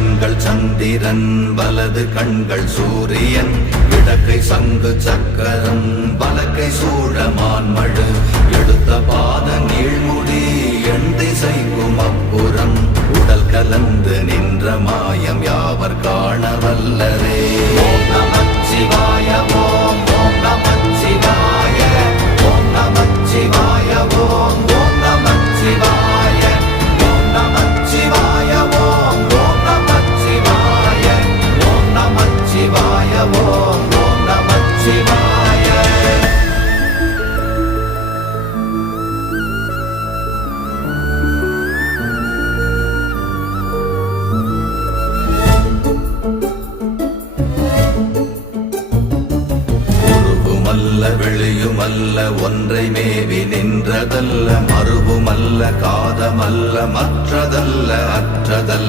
கண்கள் சந்திரன் வலது கண்கள் சூரியன் இடக்கை சங்கு சக்கரம் வலக்கை சூழமான்மழு எடுத்த பாத நீழ்முடி எண் திசைக்கும் அப்புறம் உடல் கலந்து நின்ற மாயம் யாவர் காண வல்லரே. ஓம் நமச்சிவாய ஓம் ஓம் நமச்சிவாய ஓம் நமச்சிவாய ஓம் ஓம் நமச்சிவாய ஓம் நமச்சிவாய ஓம் ஓம் நமச்சிவாய ஓம் நமச்சிவாய ஓம் ஓம் நமச்சிவாய. வெளியுமல்ல ஒன்றை மேவி நின்றதல்ல மறுவுமல்ல காதமல்ல மற்றதல்ல அற்றதல்ல